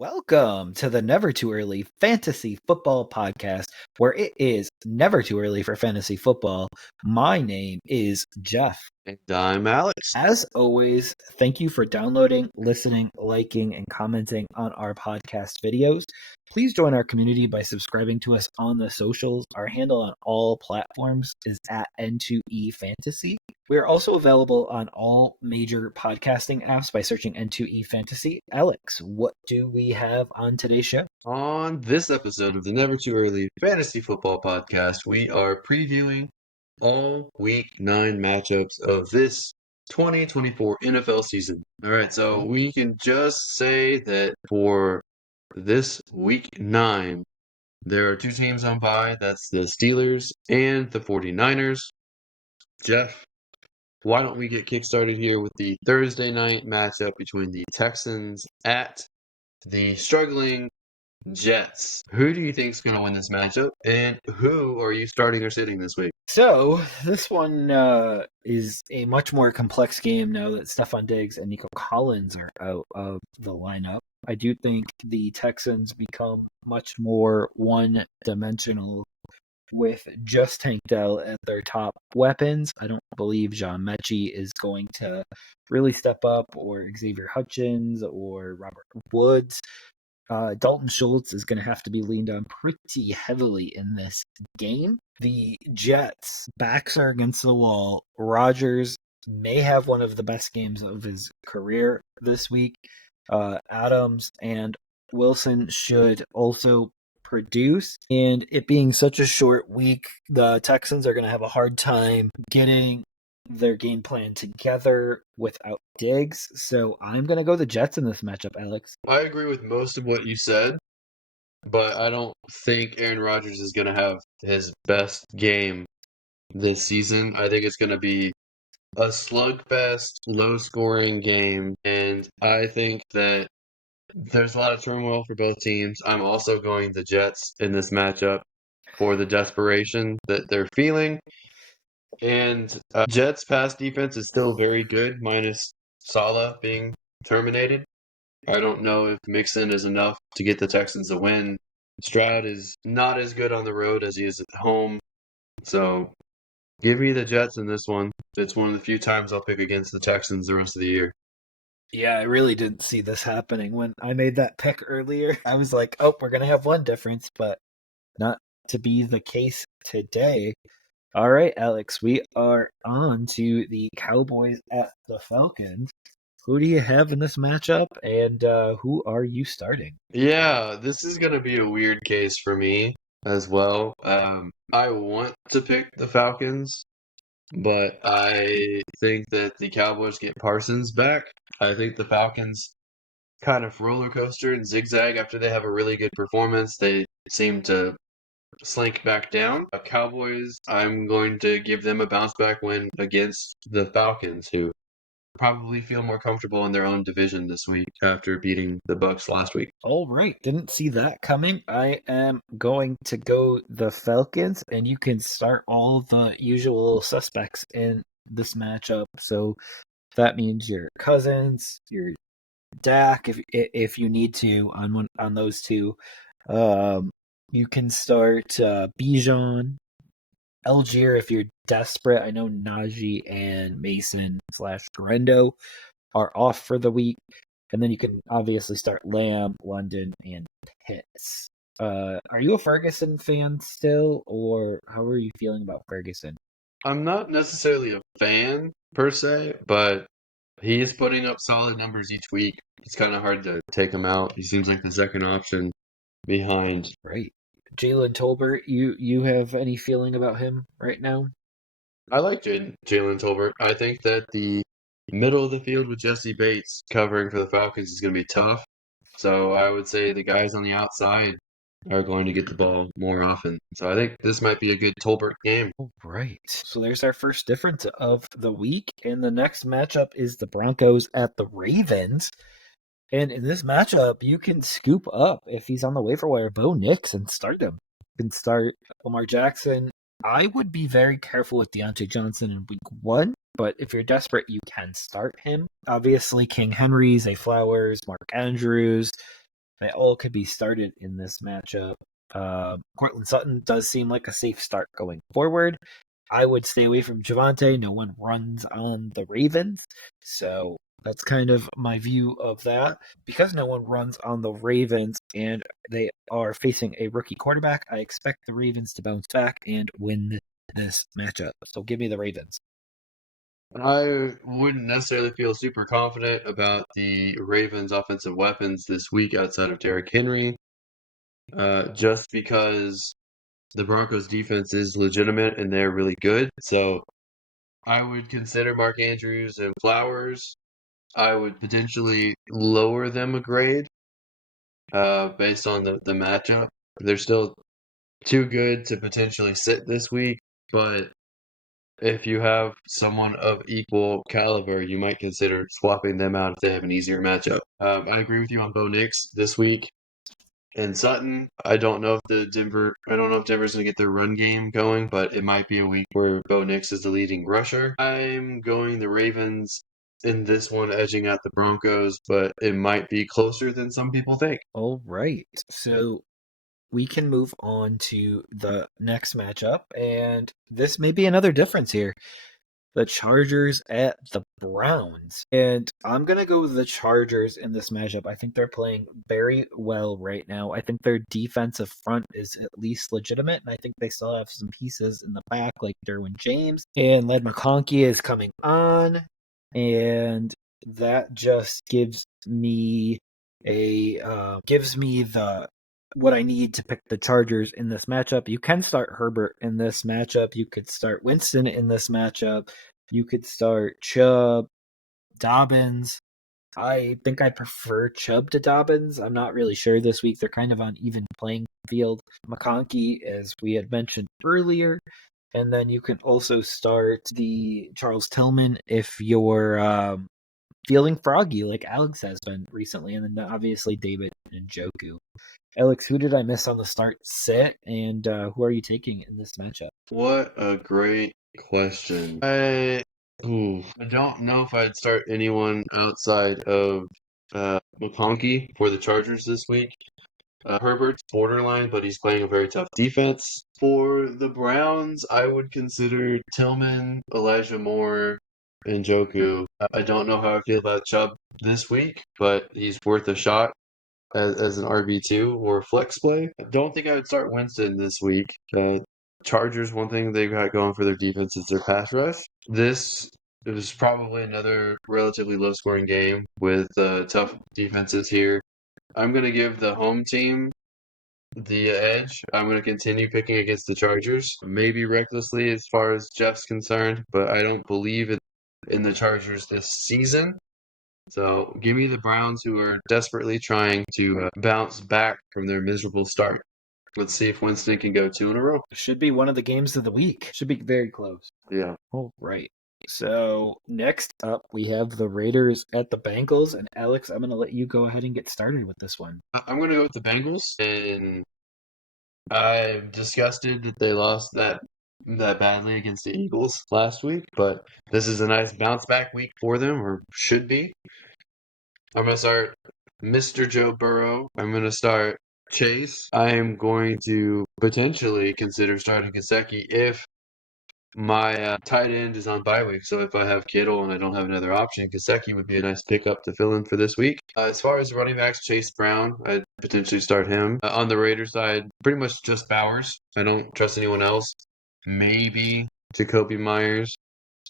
Welcome to the Never Too Early Fantasy Football Podcast, where it is never too early for fantasy football. My name is Jeff. And I'm Alex. As always, thank you for downloading, listening, liking, and commenting on our podcast videos. Please join our community by subscribing to us on the socials. Our handle on all platforms is at N2E Fantasy. We are also available on all major podcasting apps by searching N2E Fantasy. Alex, what do we have on today's show? On this episode of the Never Too Early Fantasy Football Podcast, we are previewing all Week 9 matchups of this 2024 NFL season. All right, so we can just say that for this Week 9, there are two teams on bye. That's the Steelers and the 49ers. Jeff, why don't we get kickstarted here with the Thursday night matchup between the Texans at the struggling Jets. Who do you think is going to win this matchup, and who are you starting or sitting this week? So, this one is a much more complex game now that Stephon Diggs and Nico Collins are out of the lineup. I do think the Texans become much more one-dimensional with just Tank Dell at their top weapons. I don't believe John Mechie is going to really step up, or Xavier Hutchins, or Robert Woods. Dalton Schultz is going to have to be leaned on pretty heavily in this game. The Jets' backs are against the wall. Rodgers may have one of the best games of his career this week. Adams and Wilson should also produce. And it being such a short week, the Texans are going to have a hard time getting their game plan together without Diggs. So I'm going to go the Jets in this matchup, Alex. I agree with most of what you said, but I don't think Aaron Rodgers is going to have his best game this season. I think it's going to be a slugfest, low-scoring game, and I think that there's a lot of turmoil for both teams. I'm also going the Jets in this matchup for the desperation that they're feeling. And Jets' pass defense is still very good, minus Saleh being terminated. I don't know if Mixon is enough to get the Texans a win. Stroud is not as good on the road as he is at home. So give me the Jets in this one. It's one of the few times I'll pick against the Texans the rest of the year. Yeah, I really didn't see this happening. When I made that pick earlier, I was like, oh, we're going to have one difference, but not to be the case today. All right, Alex, we are on to the Cowboys at the Falcons. Who do you have in this matchup, and who are you starting? Yeah, this is going to be a weird case for me as well. I want to pick the Falcons, but I think that the Cowboys get Parsons back. I think the Falcons kind of roller coaster and zigzag after they have a really good performance. They seem to slink back down. Cowboys, I'm going to give them a bounce back win against the Falcons, who probably feel more comfortable in their own division this week after beating the Bucks last week. All right, didn't see that coming. I am going to go the Falcons, and you can start all the usual suspects in this matchup. So that means your Cousins, your Dak, if you need to on those two. You can start Bijan, Algier if you're desperate. I know Najee and Mason / Garendo are off for the week. And then you can obviously start Lamb, London, and Pitts. Are you a Ferguson fan still, or how are you feeling about Ferguson? I'm not necessarily a fan per se, but he is putting up solid numbers each week. It's kind of hard to take him out. He seems like the second option behind. Right. Jalen Tolbert, you have any feeling about him right now? I like Jalen Tolbert. I think that the middle of the field with Jesse Bates covering for the Falcons is going to be tough. So I would say the guys on the outside are going to get the ball more often. So I think this might be a good Tolbert game. All right. So there's our first difference of the week. And the next matchup is the Broncos at the Ravens. And in this matchup, you can scoop up, if he's on the waiver wire, Bo Nix and start him. You can start Lamar Jackson. I would be very careful with Deontay Johnson in week 1, but if you're desperate, you can start him. Obviously, King Henry, Zay Flowers, Mark Andrews, They all could be started in this matchup. Cortland Sutton does seem like a safe start going forward. I would stay away from Javonte. No one runs on the Ravens. So that's kind of my view of that. Because no one runs on the Ravens and they are facing a rookie quarterback, I expect the Ravens to bounce back and win this matchup. So give me the Ravens. I wouldn't necessarily feel super confident about the Ravens' offensive weapons this week outside of Derrick Henry, just because the Broncos' defense is legitimate and they're really good. So I would consider Mark Andrews and Flowers. I would potentially lower them a grade based on the matchup. They're still too good to potentially sit this week, but if you have someone of equal caliber, you might consider swapping them out if they have an easier matchup. I agree with you on Bo Nix this week. And Sutton, I don't know if Denver's going to get their run game going, but it might be a week where Bo Nix is the leading rusher. I'm going the Ravens in this one, edging out the Broncos, but it might be closer than some people think. All right. So we can move on to the next matchup, and this may be another difference here. The Chargers at the Browns. And I'm going to go with the Chargers in this matchup. I think they're playing very well right now. I think their defensive front is at least legitimate, and I think they still have some pieces in the back like Derwin James. And Led McConkey is coming on, and that just gives me the what I need to pick the Chargers in this matchup. You can start Herbert in this matchup. You could start Winston in this matchup. You could start Chubb, Dobbins. I think I prefer Chubb to Dobbins. I'm not really sure this week. They're kind of on even playing field. McConkey, as we had mentioned earlier. And then you can also start the Charles Tillman if you're feeling froggy like Alex has been recently. And then obviously David Njoku. Alex, who did I miss on the start sit, and who are you taking in this matchup? What a great question. I don't know if I'd start anyone outside of McConkey for the Chargers this week. Herbert's borderline, but he's playing a very tough defense. For the Browns, I would consider Tillman, Elijah Moore, and Joku. I don't know how I feel about Chubb this week, but he's worth a shot as an RB2 or flex play. I don't think I would start Winston this week. Chargers, one thing they've got going for their defense is their pass rush. This is probably another relatively low scoring game with tough defenses here. I'm going to give the home team the edge. I'm going to continue picking against the Chargers, maybe recklessly as far as Jeff's concerned, but I don't believe in the Chargers this season. So give me the Browns, who are desperately trying to bounce back from their miserable start. Let's see if Winston can go 2 in a row. Should be one of the games of the week. Should be very close. Yeah. All right. So next up, we have the Raiders at the Bengals. And Alex, I'm going to let you go ahead and get started with this one. I'm going to go with the Bengals, and I'm disgusted that they lost that badly against the Eagles last week, but this is a nice bounce back week for them, or should be. I'm going to start Mr. Joe Burrow. I'm going to start Chase. I am going to potentially consider starting Gesicki if my tight end is on bye week. So if I have Kittle and I don't have another option, Gesicki would be a nice pickup to fill in for this week. As far as running backs, Chase Brown, I'd potentially start him. On the Raiders side, pretty much just Bowers. I don't trust anyone else. Maybe Jacoby Myers.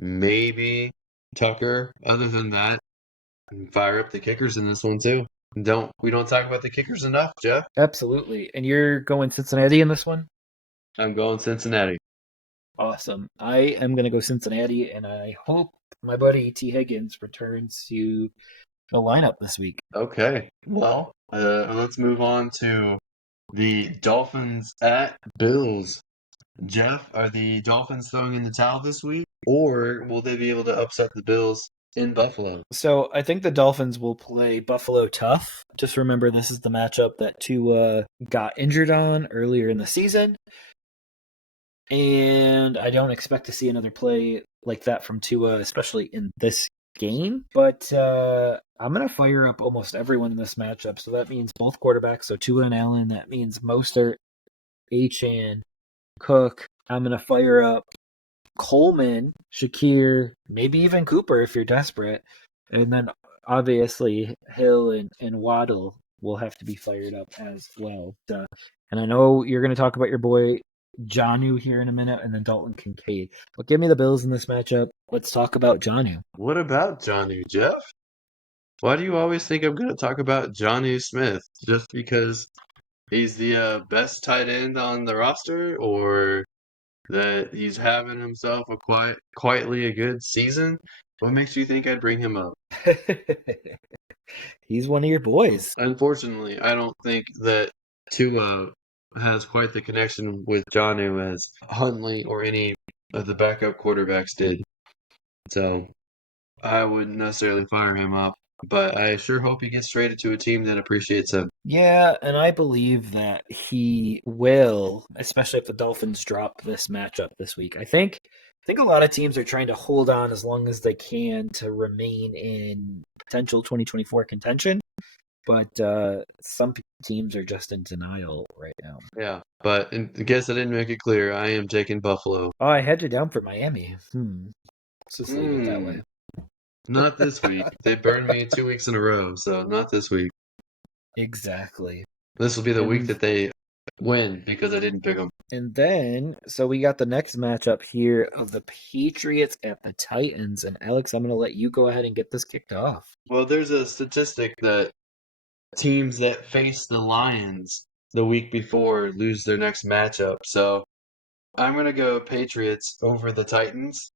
Maybe Tucker. Other than that, fire up the kickers in this one too. We don't talk about the kickers enough, Jeff? Absolutely. And you're going Cincinnati in this one? I'm going Cincinnati. Awesome. I am going to go Cincinnati, and I hope my buddy T. Higgins returns to the lineup this week. Okay. Well, let's move on to the Dolphins at Bills. Jeff, are the Dolphins throwing in the towel this week, or will they be able to upset the Bills in Buffalo? So I think the Dolphins will play Buffalo tough. Just remember, this is the matchup that Tua got injured on earlier in the season. And I don't expect to see another play like that from Tua, especially in this game, but I'm going to fire up almost everyone in this matchup. So that means both quarterbacks. So Tua and Allen. That means Mostert, Achane, Cook. I'm going to fire up Coleman, Shakir, maybe even Cooper if you're desperate. And then obviously Hill and Waddle will have to be fired up as well. And I know you're going to talk about your boy Jonnu here in a minute, and then Dalton Kincaid. But give me the Bills in this matchup. Let's talk about Jonnu. What about Johnny, Jeff? Why do you always think I'm going to talk about Johnny Smith? Just because he's the best tight end on the roster, or that he's having himself quietly a good season? What makes you think I'd bring him up? He's one of your boys. Unfortunately, I don't think that Tua has quite the connection with Jonnu as Huntley or any of the backup quarterbacks did. So I wouldn't necessarily fire him up, but I sure hope he gets traded to a team that appreciates him. Yeah, and I believe that he will, especially if the Dolphins drop this matchup this week. I think a lot of teams are trying to hold on as long as they can to remain in potential 2024 contention, but some teams are just in denial right now. Yeah, but in case I didn't make it clear, I am taking Buffalo. Oh, I had you down for Miami. Let's just leave it that way. Not this week. They burned me 2 weeks in a row, so not this week. Exactly. This will be the week that they win because I didn't pick them. And then, so we got the next matchup here of the Patriots at the Titans. And Alex, I'm going to let you go ahead and get this kicked off. Well, there's a statistic that teams that face the Lions the week before lose their next matchup. So I'm going to go Patriots over the Titans.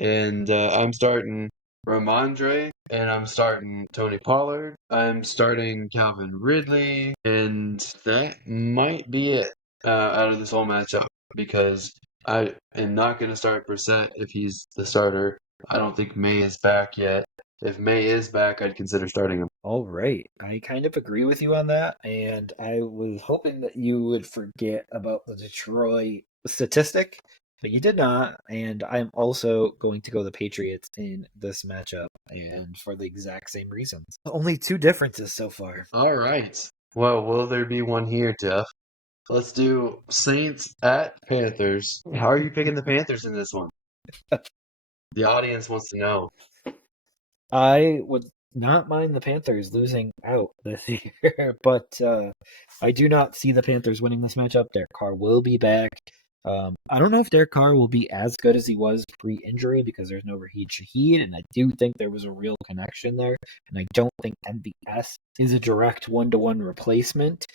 And I'm starting Ramondre, and I'm starting Tony Pollard. I'm starting Calvin Ridley, and that might be it out of this whole matchup because I am not going to start Brissett if he's the starter. I don't think May is back yet. If May is back, I'd consider starting him. All right. I kind of agree with you on that. And I was hoping that you would forget about the Detroit statistic, but you did not. And I'm also going to go the Patriots in this matchup, and for the exact same reasons. Only two differences so far. All right. Well, will there be one here, Jeff? Let's do Saints at Panthers. How are you picking the Panthers in this one? The audience wants to know. I would not mind the Panthers losing out this year, but I do not see the Panthers winning this matchup. Derek Carr will be back. I don't know if Derek Carr will be as good as he was pre-injury because there's no Raheem Shaheed, and I do think there was a real connection there, and I don't think MVS is a direct one-to-one replacement.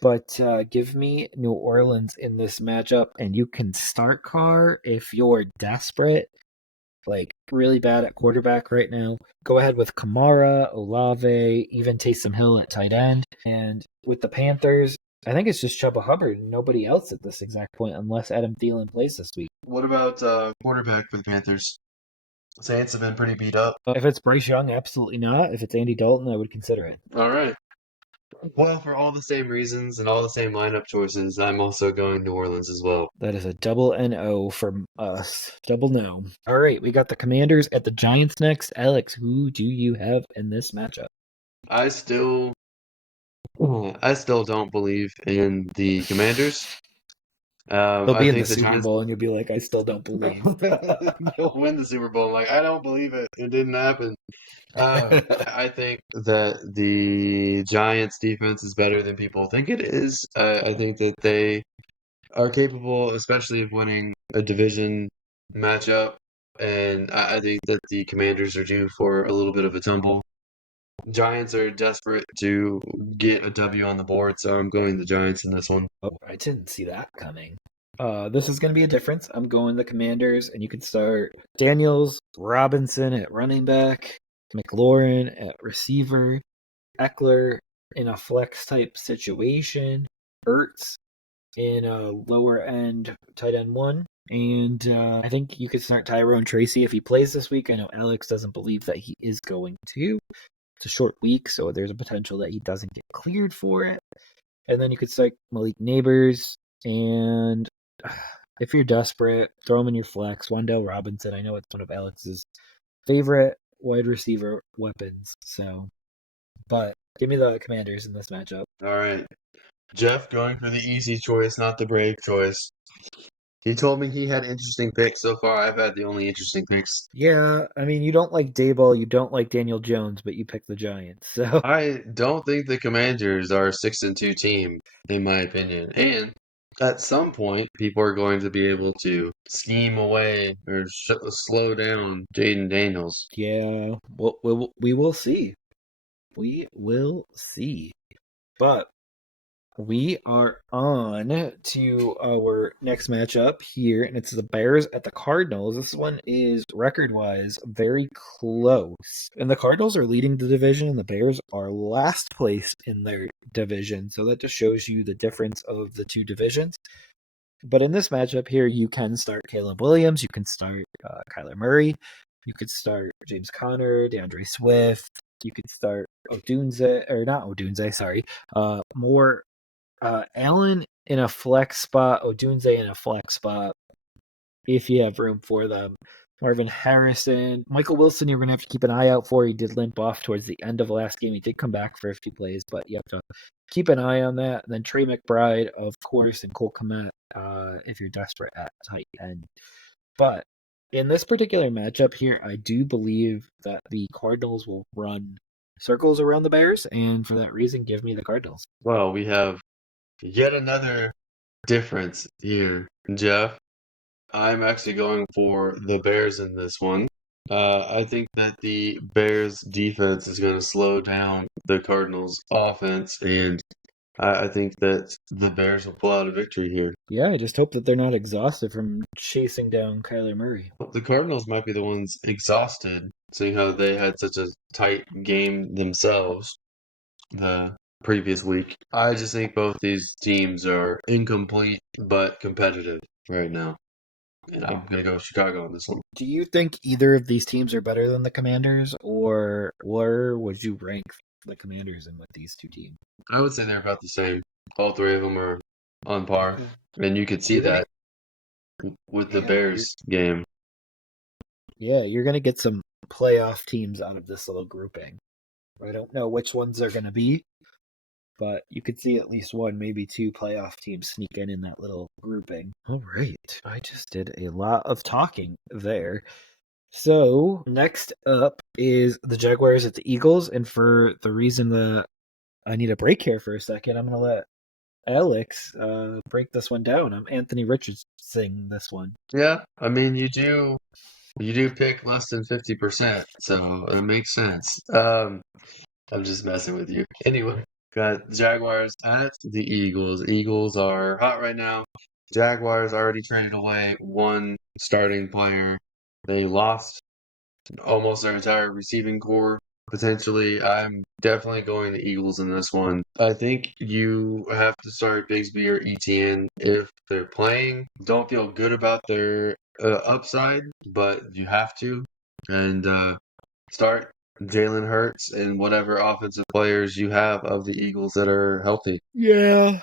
But give me New Orleans in this matchup, and you can start Carr if you're desperate, like really bad at quarterback right now. Go ahead with Kamara, Olave, even Taysom Hill at tight end. And with the Panthers, I think it's just Chuba Hubbard and nobody else at this exact point unless Adam Thielen plays this week. What about quarterback for the Panthers? Saints have been pretty beat up. If it's Bryce Young, absolutely not. If it's Andy Dalton, I would consider it. All right. Well, for all the same reasons and all the same lineup choices, I'm also going New Orleans as well. That is a double NO from us. Double no. All right, we got the Commanders at the Giants next. Alex, who do you have in this matchup? I still don't believe in the Commanders. They'll I be in think the Super Giants Bowl, and you'll be like, I still don't believe. they'll win the Super Bowl. I'm like, I don't believe it. It didn't happen. I think that the Giants defense is better than people think it is. I think that they are capable, especially of winning a division matchup. And I think that the Commanders are due for a little bit of a tumble. Giants are desperate to get a W on the board, so I'm going the Giants in this one. Oh, I didn't see that coming. This is going to be a difference. I'm going the Commanders, and you can start Daniels, Robinson at running back, McLaurin at receiver, Eckler in a flex type situation, Ertz in a lower end tight end one. And I think you could start Tyrone Tracy if he plays this week. I know Alex doesn't believe that he is going to. It's a short week, so there's a potential that he doesn't get cleared for it. And then you could start Malik Neighbors. And if you're desperate, throw him in your flex. Wan'Dale Robinson, I know it's one of Alex's favorite wide receiver weapons. So, but give me the Commanders in this matchup. All right. Jeff going for the easy choice, not the brave choice. He told me he had interesting picks so far. I've had the only interesting picks. Yeah, I mean, you don't like Dayball, you don't like Daniel Jones, but you picked the Giants. So, I don't think the Commanders are a 6-2 team, in my opinion. And at some point, people are going to be able to scheme away or slow down Jaden Daniels. yeah, we will see. We will see. But we are on to our next matchup here, and it's the Bears at the Cardinals. This one is record-wise very close. And the Cardinals are leading the division, and the Bears are last place in their division. So that just shows you the difference of the two divisions. But in this matchup here, you can start Caleb Williams, you can start Kyler Murray, you could start James Conner, DeAndre Swift, you could start Odunze, or not Odunze, sorry, more Allen in a flex spot, Odunze in a flex spot, if you have room for them. Marvin Harrison, Michael Wilson, you're going to have to keep an eye out for. He did limp off towards the end of last game. He did come back for a few plays, but you have to keep an eye on that. And then Trey McBride, of course, and Cole Kmet if you're desperate at tight end. But in this particular matchup here, I do believe that the Cardinals will run circles around the Bears, and for that reason, give me the Cardinals. Well, we have yet another difference here, Jeff. I'm actually going for the Bears in this one. I think that the Bears defense is going to slow down the Cardinals offense, and I think that the Bears will pull out a victory here. Yeah, I just hope that they're not exhausted from chasing down Kyler Murray. The Cardinals might be the ones exhausted, seeing how they had such a tight game themselves the previous week. I just think both these teams are incomplete but competitive right now. And I'm going to go Chicago on this one. Do you think either of these teams are better than the Commanders, or where would you rank the Commanders in with these two teams? I would say they're about the same. All three of them are on par. Okay. And you could see that with the Bears game. Yeah, you're going to get some playoff teams out of this little grouping. I don't know which ones they're going to be, but you could see at least one, maybe two playoff teams sneak in that little grouping. All right. I just did a lot of talking there. So next up is the Jaguars at the Eagles. And for the reason that I need a break here for a second, I'm going to let Alex break this one down. I'm Anthony Richardson this one. Yeah, I mean you do pick less than 50%, so it makes sense. I'm just messing with you. Anyway, got Jaguars at the Eagles. Eagles are hot right now. Jaguars already traded away one starting player. They lost almost their entire receiving core. Potentially, I'm definitely going the Eagles in this one. I think you have to start Bigsby or ETN if they're playing. Don't feel good about their upside, but you have to. And start Jalen Hurts and whatever offensive players you have of the Eagles that are healthy. Yeah.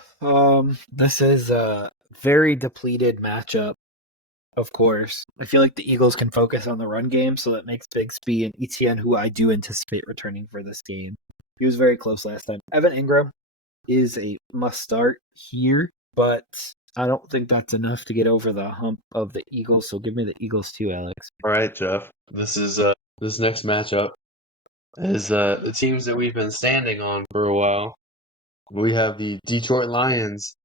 This is a very depleted matchup, of course. I feel like the Eagles can focus on the run game, so that makes Bigsby and ETN, who I do anticipate returning for this game. He was very close last time. Evan Ingram is a must start here, but I don't think that's enough to get over the hump of the Eagles, so give me the Eagles too, Alex. All right, Jeff. This is this next matchup is the teams that we've been standing on for a while. We have the Detroit Lions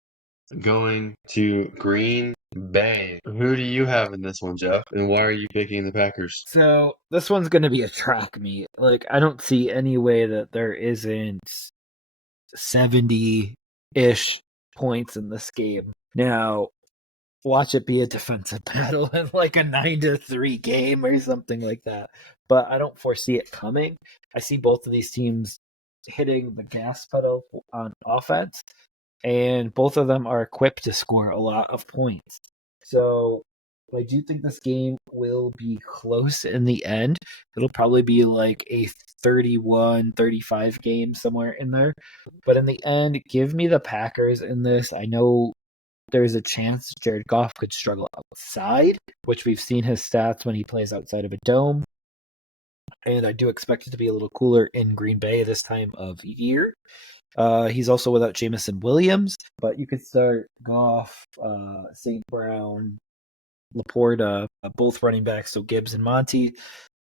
going to Green Bay. Who do you have in this one, Jeff? And why are you picking the Packers? So this one's going to be a track meet. Like, I don't see any way that there isn't 70-ish points in this game. Now, watch it be a defensive battle in like a 9-3 game or something like that. But I don't foresee it coming. I see both of these teams hitting the gas pedal on offense, and both of them are equipped to score a lot of points. So I do think this game will be close in the end. It'll probably be like a 31-35 game somewhere in there. But in the end, give me the Packers in this. I know there's a chance Jared Goff could struggle outside, which we've seen his stats when he plays outside of a dome. and I do expect it to be a little cooler in Green Bay this time of year. He's also without Jameson Williams, but you could start Goff, St. Brown, Laporta, both running backs, so Gibbs and Monty.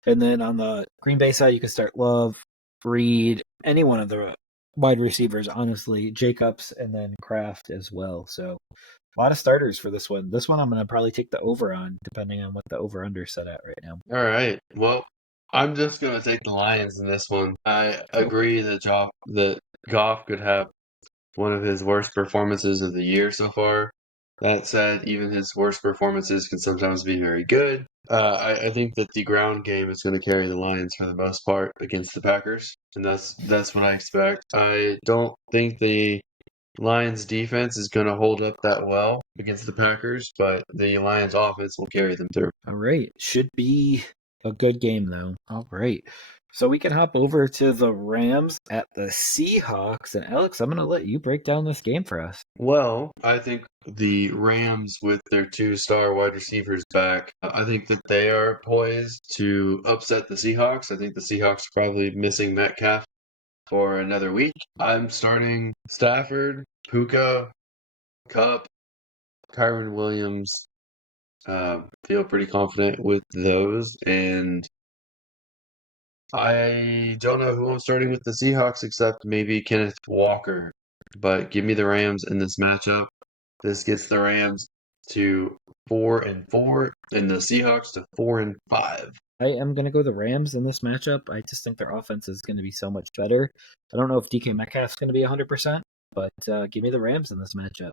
And then on the Green Bay side, you can start Love, Reed, any one of the wide receivers, honestly, Jacobs, and then Kraft as well. So a lot of starters for this one. This one I'm going to probably take the over on, depending on what the over-under set at right now. All right. Well, I'm just going to take the Lions in this one. I agree that Goff could have one of his worst performances of the year so far. That said, even his worst performances can sometimes be very good. I think that the ground game is going to carry the Lions for the most part against the Packers, and that's what I expect. I don't think the Lions defense is going to hold up that well against the Packers, but the Lions offense will carry them through. All right. Should be a good game, though. All right. So we can hop over to the Rams at the Seahawks. And Alex, I'm going to let you break down this game for us. Well, I think the Rams, with their 2-star wide receivers back, I think that they are poised to upset the Seahawks. I think the Seahawks are probably missing Metcalf for another week. I'm starting Stafford, Puka, Cup, Kyron Williams. Feel pretty confident with those, and I don't know who I'm starting with the Seahawks except maybe Kenneth Walker. But give me the Rams in this matchup. This gets the Rams to 4-4 and the Seahawks to 4-5. I am going to go the Rams in this matchup. I just think their offense is going to be so much better. I don't know if DK Metcalf's going to be 100%, but give me the Rams in this matchup.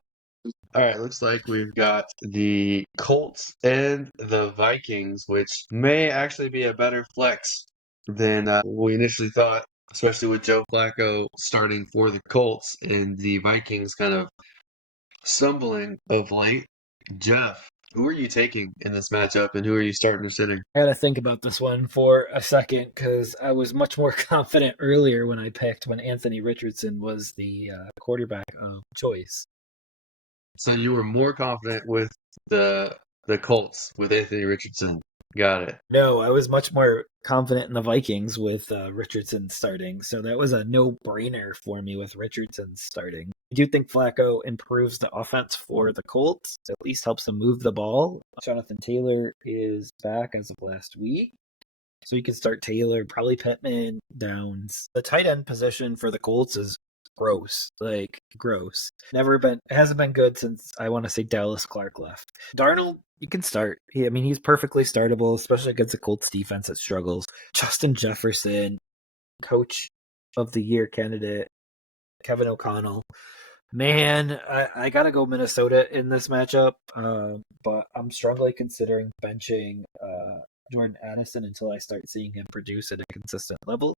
All right, looks like we've got the Colts and the Vikings, which may actually be a better flex than we initially thought, especially with Joe Flacco starting for the Colts and the Vikings kind of stumbling of late. Jeff, who are you taking in this matchup, and who are you starting or sitting? I got to think about this one for a second because I was much more confident earlier when I picked when Anthony Richardson was the quarterback of choice. So you were more confident with the Colts with Anthony Richardson. Got it. No, I was much more confident in the Vikings with Richardson starting. So that was a no-brainer for me with Richardson starting. I do think Flacco improves the offense for the Colts. At least helps them move the ball. Jonathan Taylor is back as of last week. So you can start Taylor, probably Pittman, Downs. The tight end position for the Colts is gross. Like, gross. It hasn't been good since, I want to say, Dallas Clark left. Darnold, you can start. He's perfectly startable, especially against the Colts defense that struggles. Justin Jefferson, coach of the year candidate, Kevin O'Connell. Man, I gotta go Minnesota in this matchup, but I'm strongly considering benching Jordan Addison until I start seeing him produce at a consistent level.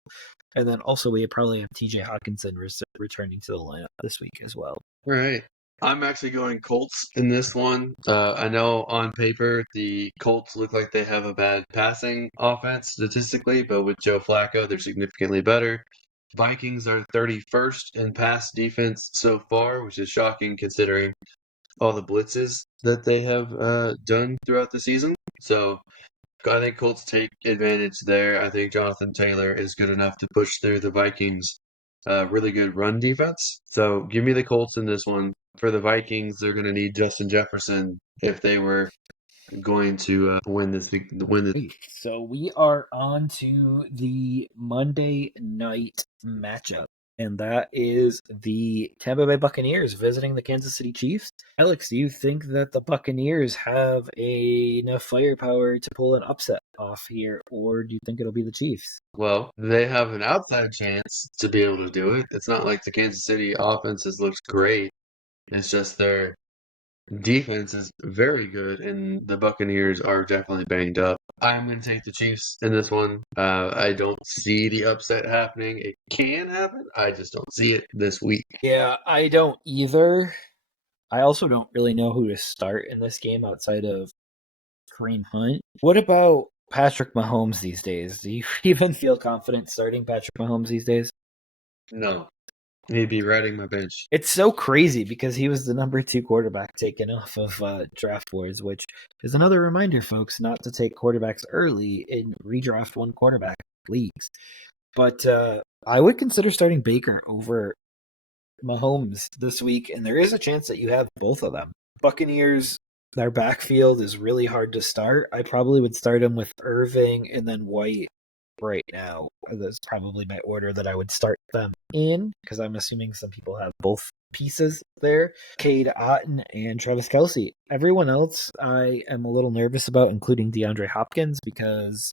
And then also we probably have TJ Hawkinson returning to the lineup this week as well. All right. I'm actually going Colts in this one. I know on paper the Colts look like they have a bad passing offense statistically, but with Joe Flacco, they're significantly better. Vikings are 31st in pass defense so far, which is shocking considering all the blitzes that they have done throughout the season. So I think Colts take advantage there. I think Jonathan Taylor is good enough to push through the Vikings' really good run defense. So give me the Colts in this one. For the Vikings, they're going to need Justin Jefferson if they were going to win this. So we are on to the Monday night matchup, and that is the Tampa Bay Buccaneers visiting the Kansas City Chiefs. Alex, do you think that the Buccaneers have enough firepower to pull an upset off here, or do you think it'll be the Chiefs? Well, they have an outside chance to be able to do it. It's not like the Kansas City offenses looks great. It's just their defense is very good, and the Buccaneers are definitely banged up. I'm going to take the Chiefs in this one. I don't see the upset happening. It can happen. I just don't see it this week. Yeah, I don't either. I also don't really know who to start in this game outside of Kareem Hunt. What about Patrick Mahomes these days? Do you even feel confident starting Patrick Mahomes these days? No. He'd be riding my bench. It's so crazy because he was the number 2 quarterback taken off of draft boards, which is another reminder, folks, not to take quarterbacks early and redraft one quarterback. leagues. But I would consider starting Baker over Mahomes this week, and there is a chance that you have both of them. Buccaneers, their backfield is really hard to start. I probably would start them with Irving and then White right now. That's probably my order that I would start them in, because I'm assuming some people have both pieces there. Cade Otton and Travis Kelce. Everyone else I am a little nervous about, including DeAndre Hopkins, because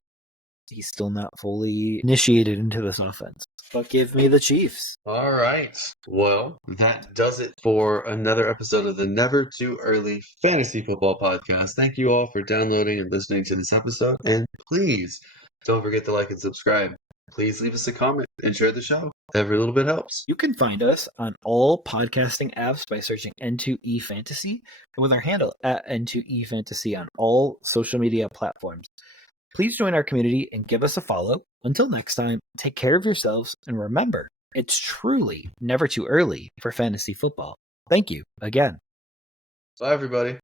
he's still not fully initiated into this offense. But give me the Chiefs. All right. Well, that does it for another episode of the Never Too Early Fantasy Football Podcast. Thank you all for downloading and listening to this episode. And please don't forget to like and subscribe. Please leave us a comment and share the show. Every little bit helps. You can find us on all podcasting apps by searching N2E Fantasy with our handle at N2E Fantasy on all social media platforms. Please join our community and give us a follow. Until next time, take care of yourselves, and remember, it's truly never too early for fantasy football. Thank you again. Bye, everybody.